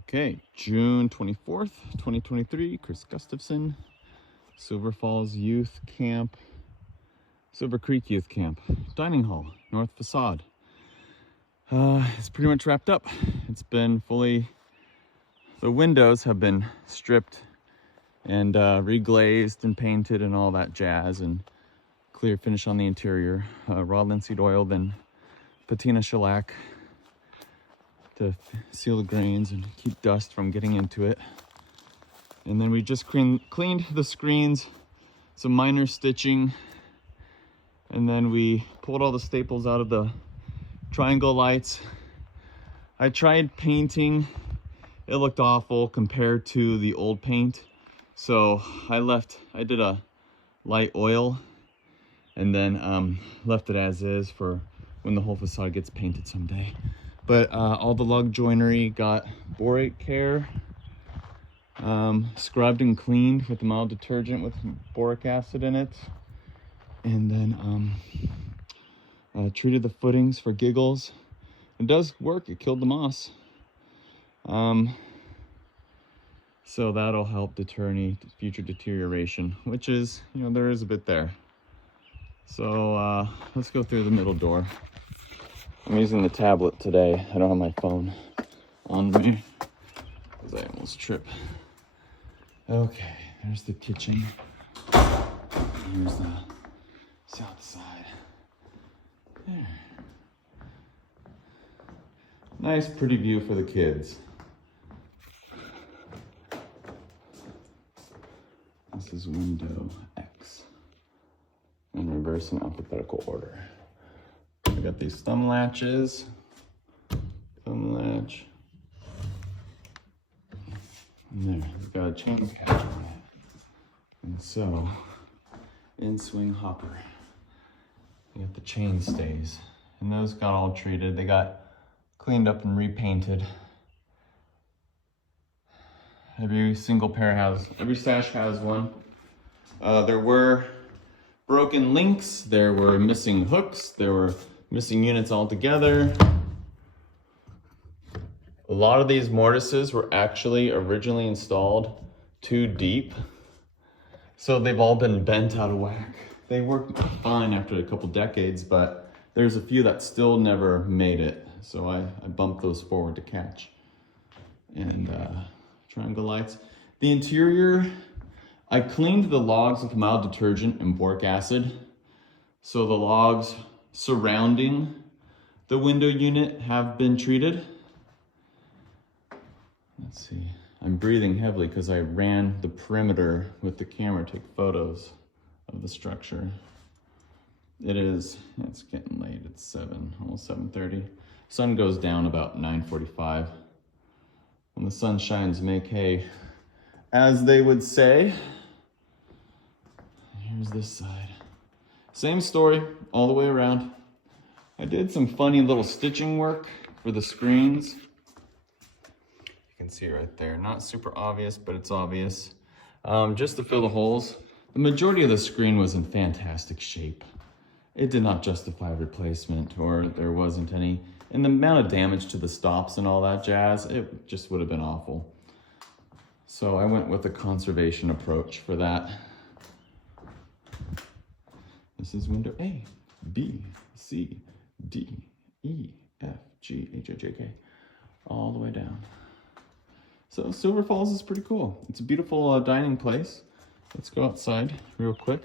Okay, June 24th, 2023, Chris Gustafson, Silver Falls Youth Camp, Silver Creek Youth Camp, dining hall, north facade. It's pretty much wrapped up. It's been fully, the windows have been stripped and reglazed and painted and all that jazz, and clear finish on the interior. Raw linseed oil, then patina shellac to seal the grains and keep dust from getting into it. And then we just cleaned the screens, some minor stitching, and then we pulled all the staples out of the triangle lights. I tried painting. It looked awful compared to the old paint. So I did a light oil and then left it as is for when the whole facade gets painted someday. But all the lug joinery got borate care, scrubbed and cleaned with a mild detergent with boric acid in it. And then treated the footings for giggles. It does work, it killed the moss. So that'll help deter any future deterioration, which is, there is a bit there. So let's go through the middle door. I'm using the tablet today. I don't have my phone on me because I almost trip. Okay, there's the kitchen. Here's the south side. There. Nice, pretty view for the kids. This is window X in reverse and alphabetical order. I got these thumb latches, thumb latch, and there, we've got a chain catch on it. And so, in swing hopper, you got the chain stays, and those got all treated. They got cleaned up and repainted. Every sash has one. There were broken links, there were missing hooks, there were missing units altogether. A lot of these mortises were actually originally installed too deep, so they've all been bent out of whack. They worked fine after a couple decades, but there's a few that still never made it, so I bumped those forward to catch. And triangle lights. The interior, I cleaned the logs with mild detergent and boric acid, so the logs surrounding the window unit have been treated. Let's see, I'm breathing heavily because I ran the perimeter with the camera to take photos of the structure. It's getting late, it's almost 7:30. Sun goes down about 9:45. When the sun shines, make hay, as they would say. Here's this side. Same story all the way around. I did some funny little stitching work for the screens. You can see right there. Not super obvious, but it's obvious. Just to fill the holes. The majority of the screen was in fantastic shape. It did not justify replacement, or there wasn't any. And the amount of damage to the stops and all that jazz, it just would have been awful. So I went with a conservation approach for that. This is window A, B, C, D, E, F, G, H, I, J, K, all the way down. So Silver Falls is pretty cool. It's a beautiful dining place. Let's go outside real quick.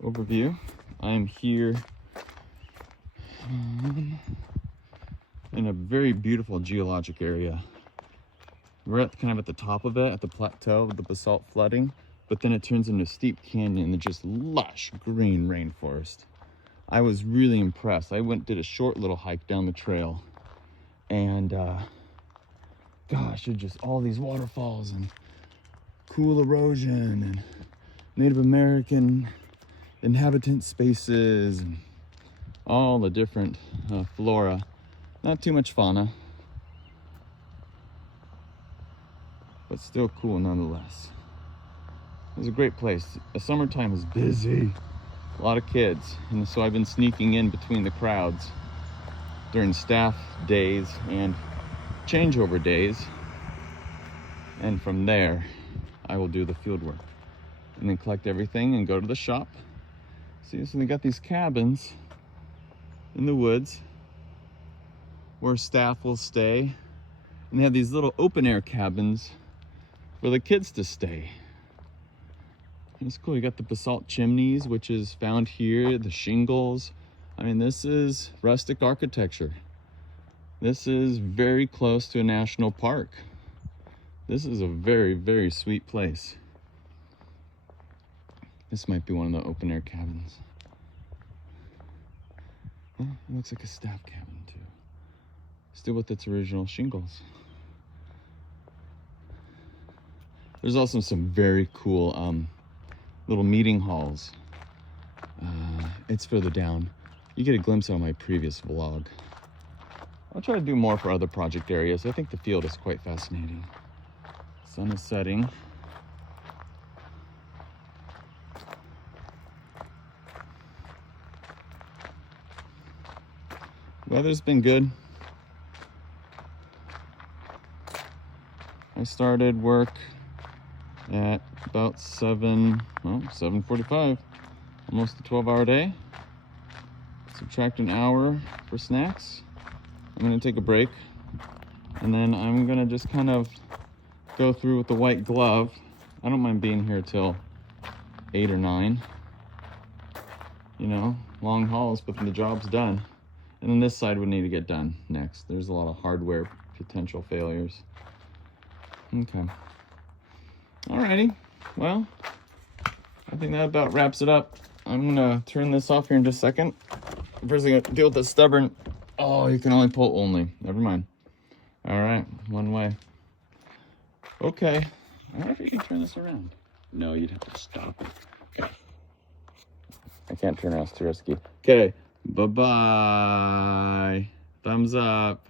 Overview. I'm here in a very beautiful geologic area. We're kind of at the top of it, at the plateau with the basalt flooding, but then it turns into a steep canyon and just lush green rainforest. I was really impressed. I did a short little hike down the trail, and gosh, it's just all these waterfalls and cool erosion and Native American inhabitant spaces and all the different flora. Not too much fauna, but still cool nonetheless. It was a great place. The summertime is busy, a lot of kids, and so I've been sneaking in between the crowds during staff days and changeover days And from there, I will do the field work. And then collect everything and go to the shop. See, so they got these cabins in the woods where staff will stay. And they have these little open air cabins for the kids to stay. And it's cool. You got the basalt chimneys, which is found here, the shingles. I mean, this is rustic architecture. This is very close to a national park. This is a very, very sweet place. This might be one of the open air cabins. Oh, it looks like a staff cabin too. Still with its original shingles. There's also some very cool little meeting halls. It's further down. You get a glimpse of my previous vlog. I'll try to do more for other project areas. I think the field is quite fascinating. Sun is setting. Weather's been good. I started work at about 7:45, almost a 12-hour day. Subtract an hour for snacks. I'm gonna take a break, and then I'm gonna just kind of go through with the white glove. I don't mind being here till 8 or 9. You know, long hauls, but the job's done. And then this side would need to get done next. There's a lot of hardware potential failures. Okay. Alrighty. Well, I think that about wraps it up. I'm gonna turn this off here in just a second. First, I'm gonna deal with the stubborn. Oh, you can only pull only. Never mind. All right, one way. Okay. I wonder if you can turn this around. No, you'd have to stop it. Okay. I can't turn around, it's too risky. Okay. Bye-bye. Thumbs up.